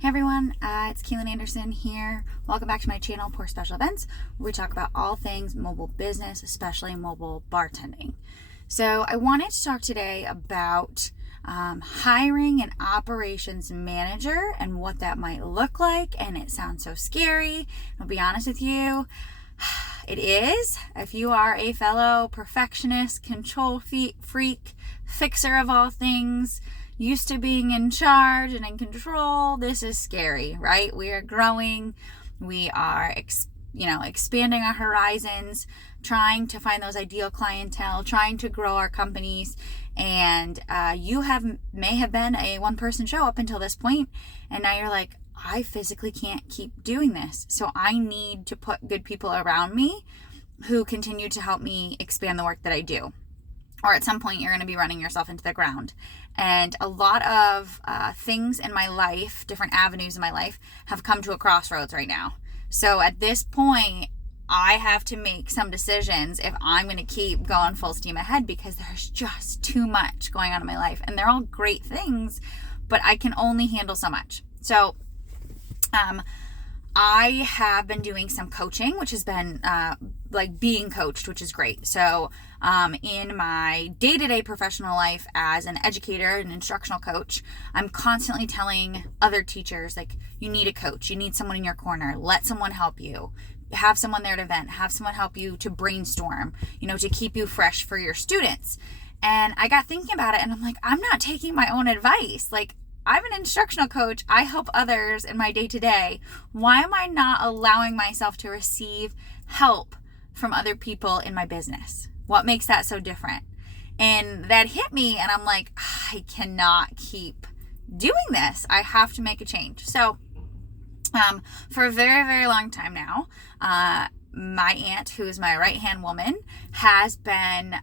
Hey everyone, it's Kaelin Anderson here. Welcome back to my channel, Pour Special Events, where we talk about all things mobile business, especially mobile bartending. So I wanted to talk today about hiring an operations manager and what that might look like. And it sounds so scary. I'll be honest with you. It is. If you are a fellow perfectionist, control freak, fixer of all things, used to being in charge and in control, this is scary, right? We are growing. We are, expanding our horizons, trying to find those ideal clientele, trying to grow our companies. And you may have been a one-person show up until this point, and now you're like, I physically can't keep doing this. So I need to put good people around me who continue to help me expand the work that I do. Or at some point, you're going to be running yourself into the ground. And a lot of things in my life, different avenues in my life, have come to a crossroads right now. So at this point, I have to make some decisions if I'm going to keep going full steam ahead, because there's just too much going on in my life. And they're all great things, but I can only handle so much. So I have been doing some coaching, which has been like being coached, which is great. So in my day-to-day professional life as an educator and instructional coach, I'm constantly telling other teachers, like, you need a coach, you need someone in your corner, let someone help you, have someone there to vent, have someone help you to brainstorm, to keep you fresh for your students. And I got thinking about it, and I'm like, I'm not taking my own advice. Like, I'm an instructional coach. I help others in my day-to-day. Why am I not allowing myself to receive help from other people in my business? What makes that so different? And that hit me, and I'm like, I cannot keep doing this. I have to make a change. So for a very, very long time now, my aunt, who is my right-hand woman, has been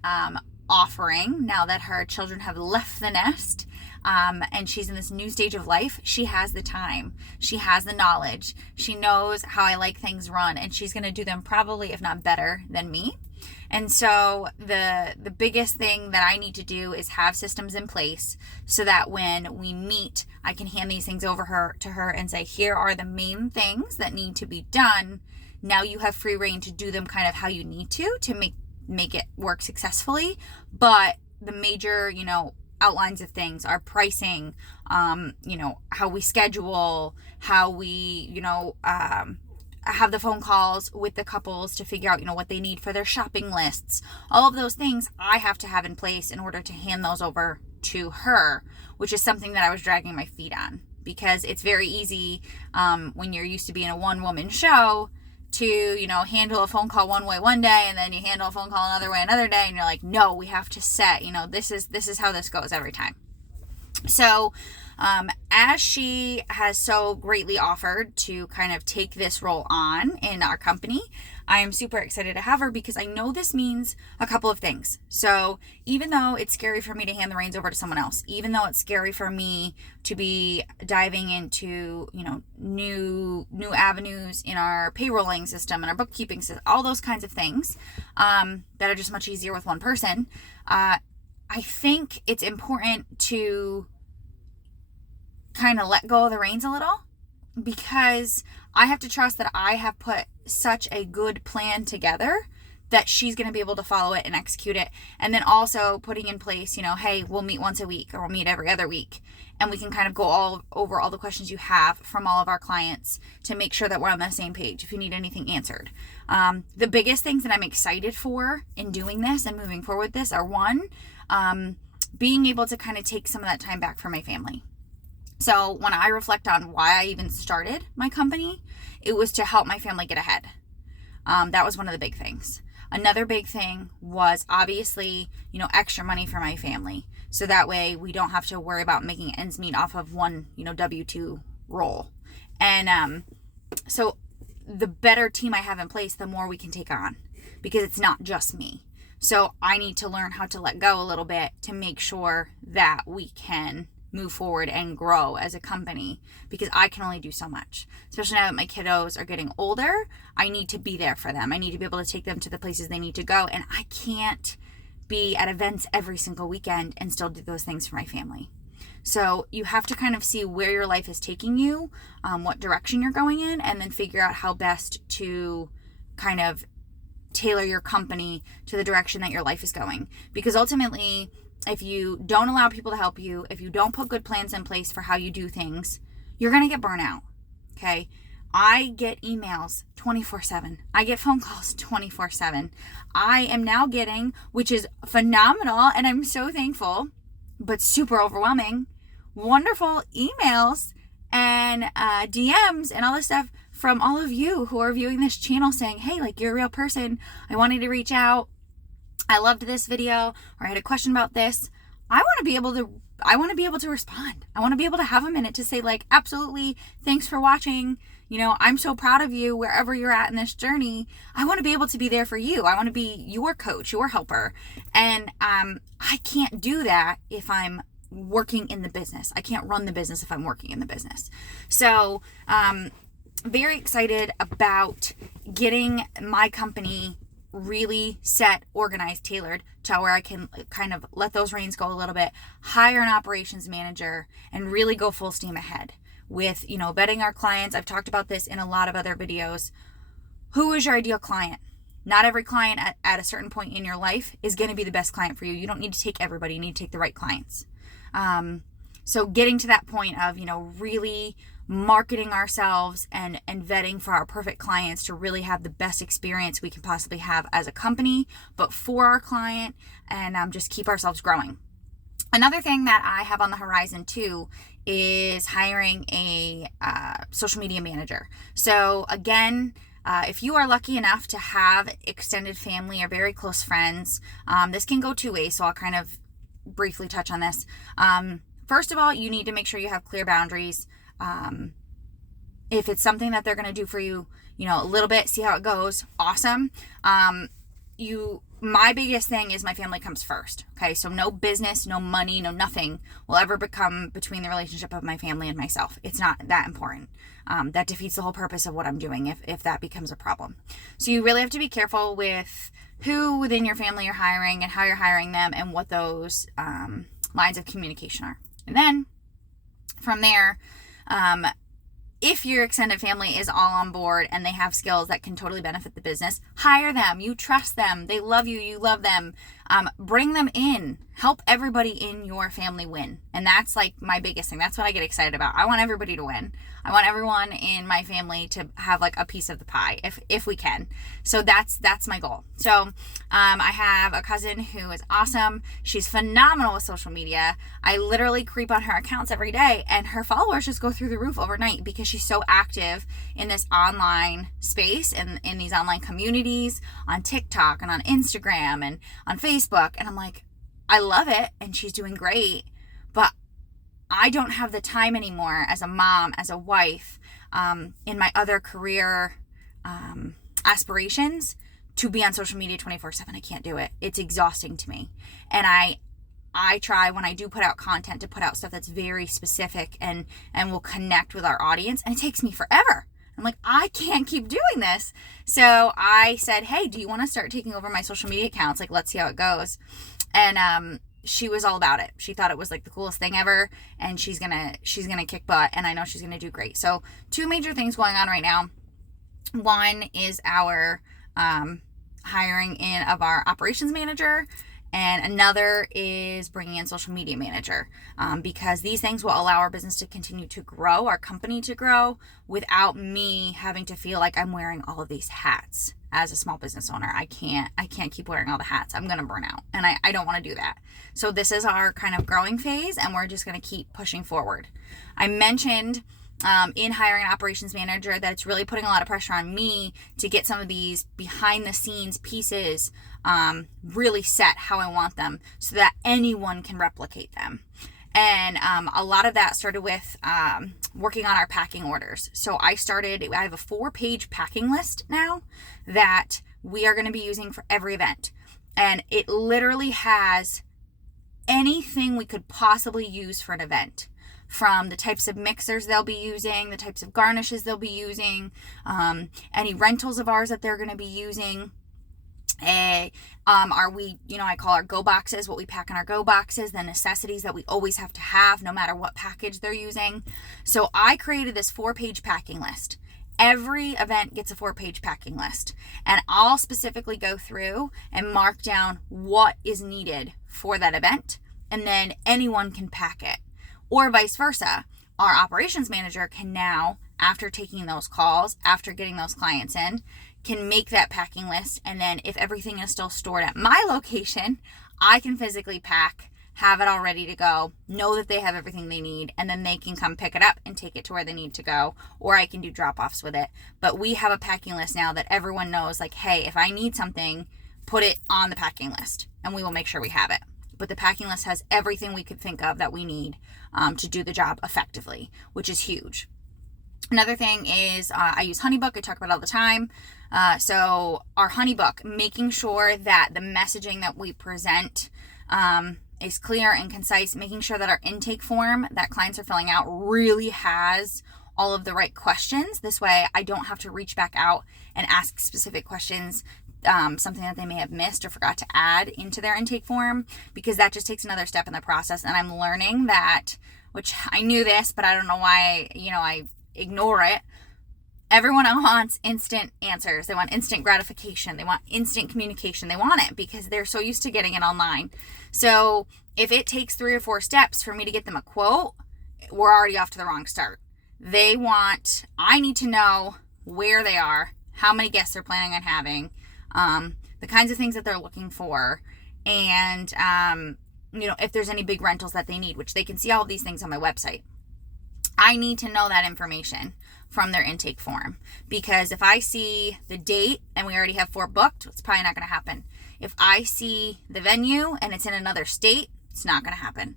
offering, now that her children have left the nest, and she's in this new stage of life, she has the time, she has the knowledge, she knows how I like things run, and she's going to do them probably, if not better than me. And so the biggest thing that I need to do is have systems in place so that when we meet, I can hand these things over to her and say, here are the main things that need to be done. Now you have free reign to do them kind of how you need to make it work successfully. But the major, outlines of things, our pricing, how we schedule, how we, have the phone calls with the couples to figure out, what they need for their shopping lists. All of those things I have to have in place in order to hand those over to her, which is something that I was dragging my feet on, because it's very easy when you're used to being a one-woman show to, handle a phone call one way one day, and then you handle a phone call another way another day, and you're like, no, we have to set, this is how this goes every time. So as she has so greatly offered to kind of take this role on in our company, I am super excited to have her, because I know this means a couple of things. So even though it's scary for me to hand the reins over to someone else, even though it's scary for me to be diving into, new avenues in our payrolling system and our bookkeeping system, all those kinds of things that are just much easier with one person, I think it's important to kind of let go of the reins a little, because I have to trust that I have put such a good plan together that she's going to be able to follow it and execute it. And then also putting in place, hey, we'll meet once a week, or we'll meet every other week, and we can kind of go all over all the questions you have from all of our clients to make sure that we're on the same page if you need anything answered. The biggest things that I'm excited for in doing this and moving forward with this are, one, being able to kind of take some of that time back for my family. So when I reflect on why I even started my company, it was to help my family get ahead. That was one of the big things. Another big thing was obviously, extra money for my family. So that way we don't have to worry about making ends meet off of one, W-2 role. And so the better team I have in place, the more we can take on, because it's not just me. So I need to learn how to let go a little bit to make sure that we can move forward and grow as a company, because I can only do so much. Especially now that my kiddos are getting older, I need to be there for them. I need to be able to take them to the places they need to go, and I can't be at events every single weekend and still do those things for my family. So you have to kind of see where your life is taking you, what direction you're going in, and then figure out how best to kind of tailor your company to the direction that your life is going. Because ultimately, if you don't allow people to help you, if you don't put good plans in place for how you do things, you're going to get burnout. Okay. I get emails 24/7. I get phone calls 24/7. I am now getting, which is phenomenal, and I'm so thankful, but super overwhelming, wonderful emails and DMs and all this stuff from all of you who are viewing this channel saying, hey, like, you're a real person. I wanted to reach out. I loved this video, or I had a question about this. I want to be able to respond. I want to be able to have a minute to say, like, absolutely, thanks for watching. You know, I'm so proud of you wherever you're at in this journey. I want to be able to be there for you. I want to be your coach, your helper. And I can't do that if I'm working in the business. I can't run the business if I'm working in the business. So, very excited about getting my company really set, organized, tailored to where I can kind of let those reins go a little bit, hire an operations manager, and really go full steam ahead with, you know, vetting our clients. I've talked about this in a lot of other videos. Who is your ideal client? Not every client at a certain point in your life is going to be the best client for you. You don't need to take everybody. You need to take the right clients. So getting to that point of, you know, really marketing ourselves and vetting for our perfect clients to really have the best experience we can possibly have as a company, but for our client, and just keep ourselves growing. Another thing that I have on the horizon too is hiring a social media manager. So again, if you are lucky enough to have extended family or very close friends, this can go two ways. So I'll kind of briefly touch on this. First of all, you need to make sure you have clear boundaries. If it's something that they're going to do for you, you know, a little bit, see how it goes. Awesome. My biggest thing is my family comes first. Okay. So no business, no money, no nothing will ever become between the relationship of my family and myself. It's not that important. That defeats the whole purpose of what I'm doing if that becomes a problem. So you really have to be careful with who within your family you're hiring and how you're hiring them and what those lines of communication are. And then from there, if your extended family is all on board and they have skills that can totally benefit the business, hire them. You trust them. They love you. You love them. Bring them in. Help everybody in your family win. And that's like my biggest thing. That's what I get excited about. I want everybody to win. I want everyone in my family to have like a piece of the pie if we can. So that's my goal. So I have a cousin who is awesome. She's phenomenal with social media. I literally creep on her accounts every day and her followers just go through the roof overnight because she's so active in this online space and in these online communities on TikTok and on Instagram and on Facebook. And I'm like, I love it. And she's doing great. But I don't have the time anymore as a mom, as a wife, in my other career aspirations to be on social media 24/7. I can't do it. It's exhausting to me. And I try when I do put out content to put out stuff that's very specific and will connect with our audience. And it takes me forever. I'm like, I can't keep doing this. So I said, hey, do you want to start taking over my social media accounts? Like, let's see how it goes. And she was all about it. She thought it was like the coolest thing ever, and she's gonna kick butt, and I know she's gonna do great. So two major things going on right now. One is our hiring in of our operations manager, and another is bringing in social media manager, because these things will allow our business to continue to grow, our company to grow, without me having to feel like I'm wearing all of these hats. As a small business owner, I can't keep wearing all the hats. I'm going to burn out, and I don't want to do that. So this is our kind of growing phase, and we're just going to keep pushing forward. I mentioned in hiring an operations manager that it's really putting a lot of pressure on me to get some of these behind the scenes pieces really set how I want them so that anyone can replicate them. And a lot of that started with working on our packing orders. So I have a 4-page packing list now that we are going to be using for every event. And it literally has anything we could possibly use for an event. From the types of mixers they'll be using, the types of garnishes they'll be using, any rentals of ours that they're going to be using. Are we, I call our go boxes, what we pack in our go boxes, the necessities that we always have to have no matter what package they're using. So I created this 4-page packing list. Every event gets a 4-page packing list, and I'll specifically go through and mark down what is needed for that event, and then anyone can pack it, or vice versa. Our operations manager can now, after taking those calls, after getting those clients in, can make that packing list, and then if everything is still stored at my location, I can physically pack, have it all ready to go, know that they have everything they need, and then they can come pick it up and take it to where they need to go, or I can do drop-offs with it. But we have a packing list now that everyone knows, like, hey, if I need something, put it on the packing list, and we will make sure we have it. But the packing list has everything we could think of that we need to do the job effectively, which is huge. Another thing is I use HoneyBook. I talk about it all the time. So our HoneyBook, making sure that the messaging that we present is clear and concise, making sure that our intake form that clients are filling out really has all of the right questions. This way I don't have to reach back out and ask specific questions, something that they may have missed or forgot to add into their intake form, because that just takes another step in the process. And I'm learning that, which I knew this, but I don't know why, I ignore it. Everyone wants instant answers. They want instant gratification. They want instant communication. They want it because they're so used to getting it online. So if it takes 3 or 4 steps for me to get them a quote, we're already off to the wrong start. I need to know where they are, how many guests they're planning on having, the kinds of things that they're looking for, and, if there's any big rentals that they need, which they can see all of these things on my website. I need to know that information from their intake form, because if I see the date and we already have 4 booked, it's probably not going to happen. If I see the venue and it's in another state, it's not going to happen.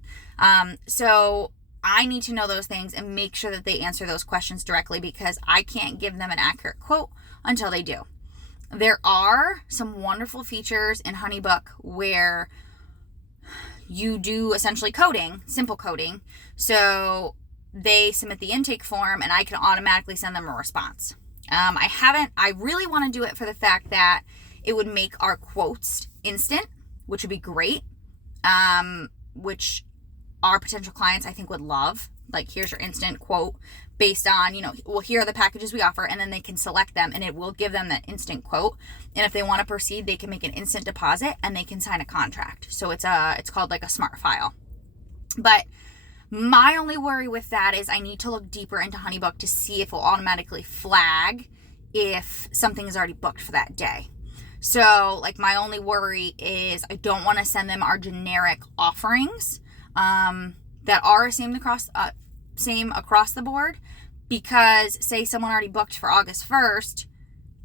So I need to know those things and make sure that they answer those questions directly, because I can't give them an accurate quote until they do. There are some wonderful features in HoneyBook where you do essentially coding, simple coding. So they submit the intake form and I can automatically send them a response. I really want to do it for the fact that it would make our quotes instant, which would be great, which our potential clients I think would love. Like, here's your instant quote based on, here are the packages we offer, and then they can select them and it will give them that instant quote. And if they want to proceed, they can make an instant deposit and they can sign a contract. So it's called like a smart file. But my only worry with that is I need to look deeper into HoneyBook to see if it will automatically flag if something is already booked for that day. So, like, my only worry is I don't want to send them our generic offerings that are same across the board, because say someone already booked for August 1st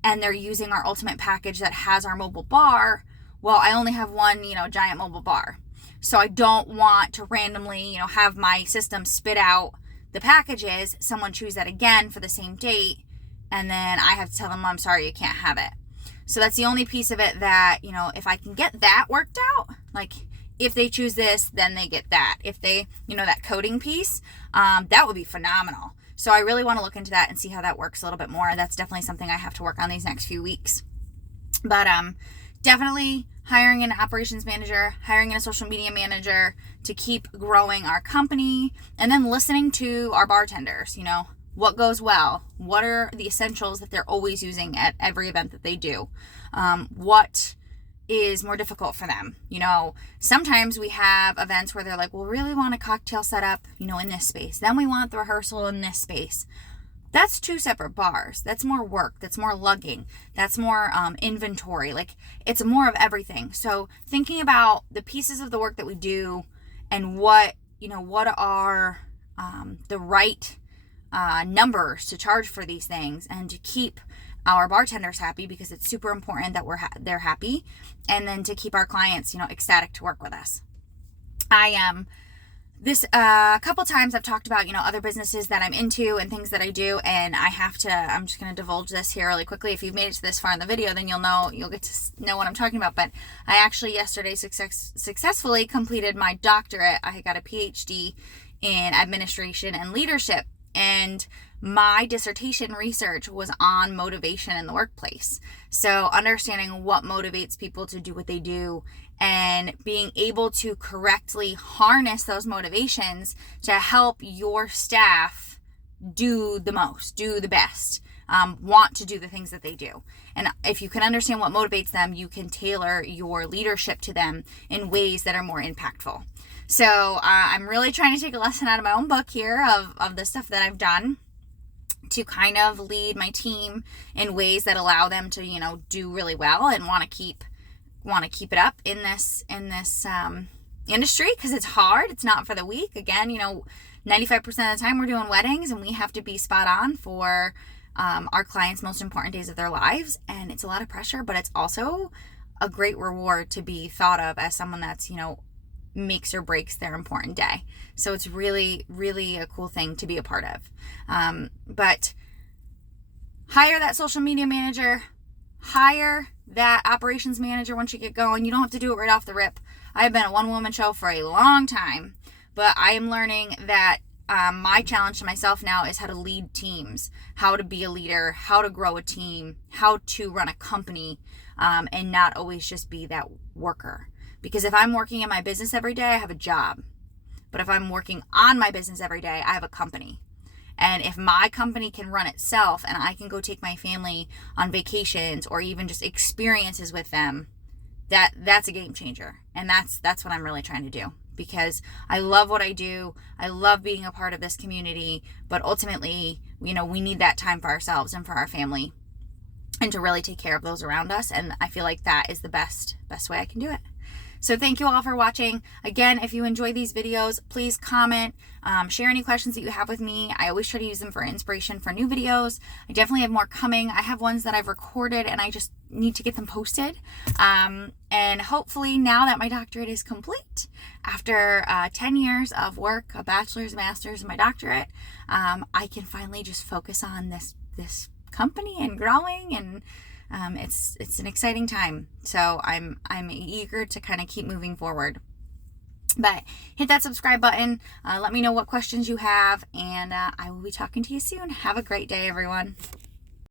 and they're using our ultimate package that has our mobile bar. Well, I only have one, giant mobile bar. So I don't want to randomly, have my system spit out the packages, someone choose that again for the same date, and then I have to tell them, I'm sorry, you can't have it. So that's the only piece of it that, if I can get that worked out, like if they choose this, then they get that. If they, that coding piece, that would be phenomenal. So I really want to look into that and see how that works a little bit more. That's definitely something I have to work on these next few weeks. But definitely hiring an operations manager, hiring a social media manager to keep growing our company, and then listening to our bartenders, what goes well, what are the essentials that they're always using at every event that they do, what is more difficult for them. Sometimes we have events where they're like, well, really want a cocktail setup, in this space. Then we want the rehearsal in this space. That's 2 separate bars. That's more work. That's more lugging. That's more inventory. Like, it's more of everything. So thinking about the pieces of the work that we do and what are the right numbers to charge for these things, and to keep our bartenders happy, because it's super important that they're happy, and then to keep our clients, ecstatic to work with us. This a couple times I've talked about, other businesses that I'm into and things that I do, and I'm just going to divulge this here really quickly. If you've made it to this far in the video, then you'll get to know what I'm talking about. But I actually yesterday successfully completed my doctorate. I got a PhD in administration and leadership, And my dissertation research was on motivation in the workplace. So understanding what motivates people to do what they do and being able to correctly harness those motivations to help your staff do the most, do the best, want to do the things that they do. And if you can understand what motivates them, you can tailor your leadership to them in ways that are more impactful. So I'm really trying to take a lesson out of my own book here of the stuff that I've done to kind of lead my team in ways that allow them to, do really well and want to keep it up in this industry, because it's hard. It's not for the weak. Again, 95% of the time we're doing weddings and we have to be spot on for our clients' most important days of their lives. And it's a lot of pressure, but it's also a great reward to be thought of as someone that's, makes or breaks their important day. So it's really, really a cool thing to be a part of. But hire that social media manager, hire that operations manager once you get going. You don't have to do it right off the rip. I've been a one-woman show for a long time, but I am learning that my challenge to myself now is how to lead teams, how to be a leader, how to grow a team, how to run a company, and not always just be that worker. Because if I'm working in my business every day, I have a job. But if I'm working on my business every day, I have a company. And if my company can run itself and I can go take my family on vacations or even just experiences with them, that's a game changer. And that's what I'm really trying to do, because I love what I do. I love being a part of this community, but ultimately, we need that time for ourselves and for our family and to really take care of those around us. And I feel like that is the best way I can do it. So thank you all for watching. Again, if you enjoy these videos, please comment, share any questions that you have with me. I always try to use them for inspiration for new videos. I definitely have more coming. I have ones that I've recorded and I just need to get them posted. And hopefully now that my doctorate is complete, after 10 years of work, a bachelor's, a master's, and my doctorate, I can finally just focus on this company and growing, and it's an exciting time. So I'm eager to kind of keep moving forward. But hit that subscribe button. Let me know what questions you have, and I will be talking to you soon. Have a great day, everyone.